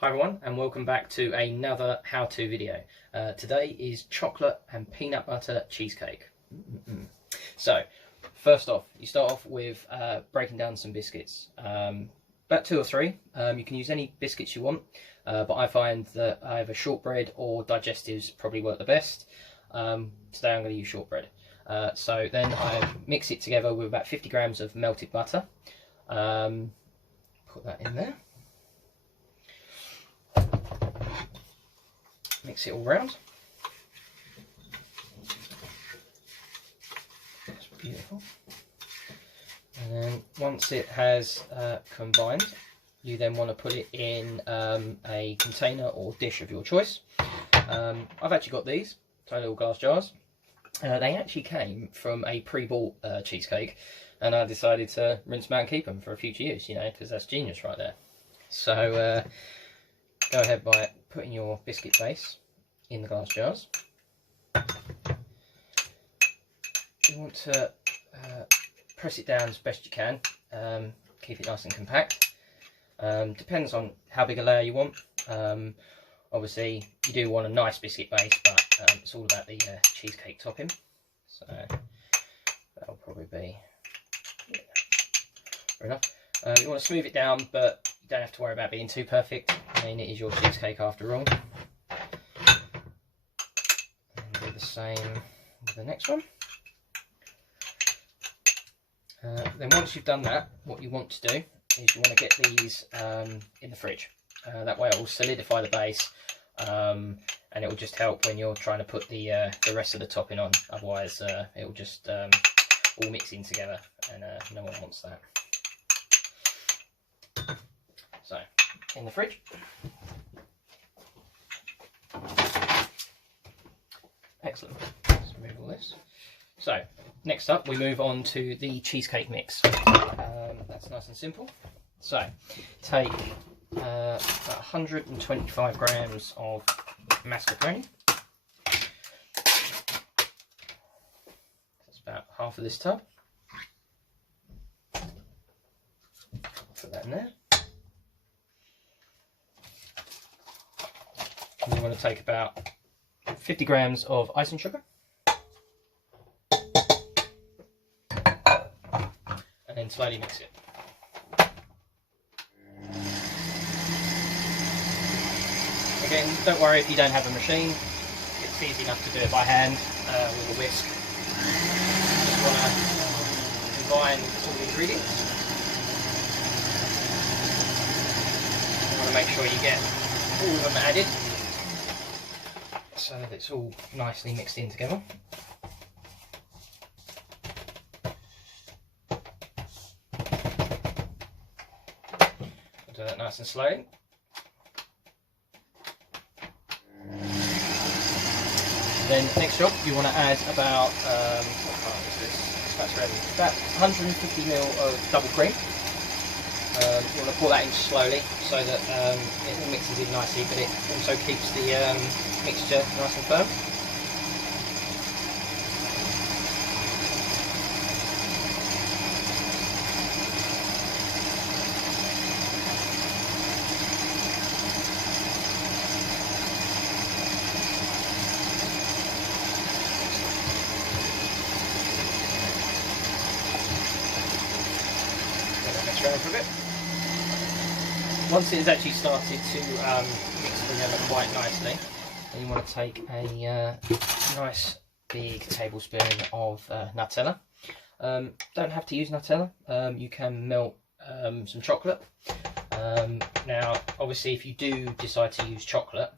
Hi everyone, and welcome back to another how-to video. Today is chocolate and peanut butter cheesecake. So, first off, you start off with breaking down some biscuits. About 2 or 3. You can use any biscuits you want, but I find that either shortbread or digestives probably work the best. Today I'm going to use shortbread. So then I mix it together with about 50 grams of melted butter. Put that in there. Mix it all round. That's beautiful. And then once it has combined, you then want to put it in a container or dish of your choice. I've actually got these tiny little glass jars. They actually came from a pre-bought cheesecake, and I decided to rinse them out and keep them for future use, you know, because that's genius right there. So go ahead by putting your biscuit base in the glass jars. You want to press it down as best you can, keep it nice and compact. Depends on how big a layer you want. Obviously you do want a nice biscuit base, but it's all about the cheesecake topping. So that'll probably be fair enough. You want to smooth it down, but you don't have to worry about being too perfect. I mean, it is your cheesecake after all. And do the same with the next one. Then once you've done that, what you want to do is you want to get these in the fridge. That way it will solidify the base, and it will just help when you're trying to put the rest of the topping on. Otherwise it will just all mix in together, and no one wants that. So, in the fridge. Excellent. Let's remove all this. So, next up we move on to the cheesecake mix. That's nice and simple. So, take about 125 grams of mascarpone. That's about half of this tub. Put that in there. And you want to take about 50 grams of icing sugar. And then slowly mix it. Again, don't worry if you don't have a machine. It's easy enough to do it by hand with a whisk. Just want to combine all the ingredients. You want to make sure you get all of them added, so that it's all nicely mixed in together. Do that nice and slow. Then next job, you want to add about what part is this? It's about 150 ml of double cream. You want to pour that in slowly so that it all mixes in nicely, but it also keeps the mixture nice and firm. Let that mix around for a bit. Once it has actually started to mix together quite nicely, then you want to take a nice big tablespoon of Nutella. Don't have to use Nutella, you can melt some chocolate. Now obviously if you do decide to use chocolate,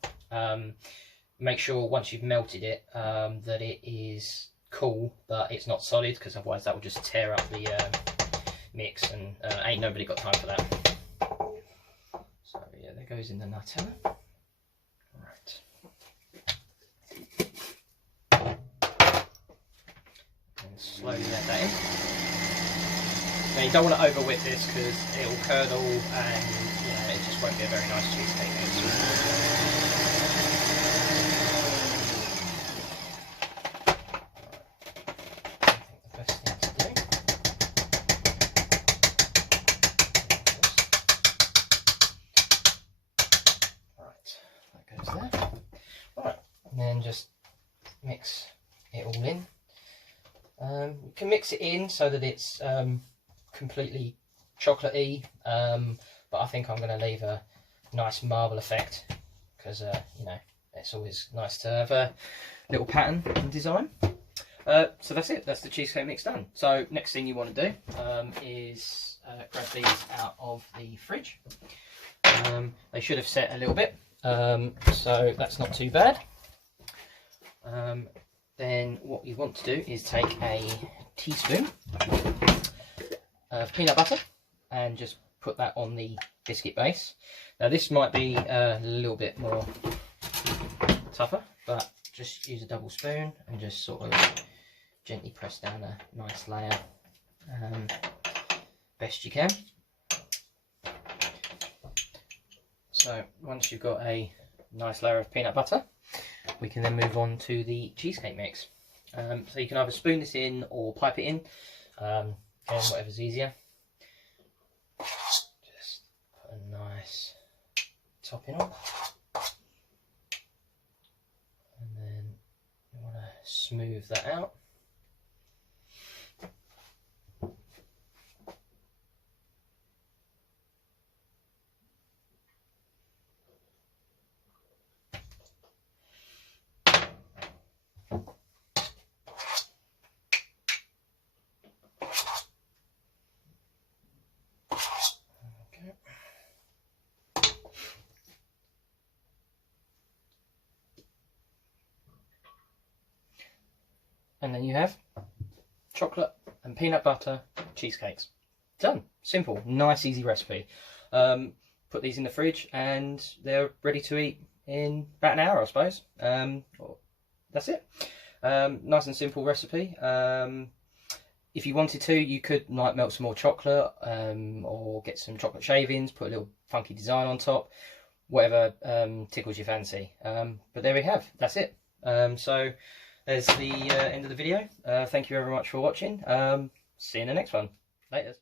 make sure once you've melted it that it is cool but it's not solid, because otherwise that will just tear up the mix, and ain't nobody got time for that. So yeah, there goes in the Nutella. Right. And slowly let that in. Now you don't want to over whip this because it will curdle and yeah, it just won't be a very nice cheesecake mix. mix it all in. You can mix it in so that it's completely chocolatey, but I think I'm going to leave a nice marble effect because you know, it's always nice to have a little pattern and design. So that's it, that's the cheesecake mix done. So next thing you want to do is grab these out of the fridge. They should have set a little bit, so that's not too bad. Then what you want to do is take a teaspoon of peanut butter and just put that on the biscuit base. Now this might be a little bit more tougher, but just use a double spoon and just sort of gently press down a nice layer best you can. So once you've got a nice layer of peanut butter, we can then move on to the cheesecake mix. So you can either spoon this in or pipe it in, again, whatever's easier. Just put a nice topping on, and then you want to smooth that out. And then you have chocolate and peanut butter cheesecakes. Done. Simple, nice, easy recipe. Put these in the fridge and they're ready to eat in about an hour, I suppose. That's it. Nice and simple recipe. If you wanted to, you could like melt some more chocolate or get some chocolate shavings, put a little funky design on top, whatever tickles your fancy. But there we have, that's it. So there's the end of the video. Thank you very much for watching. See you in the next one. Later.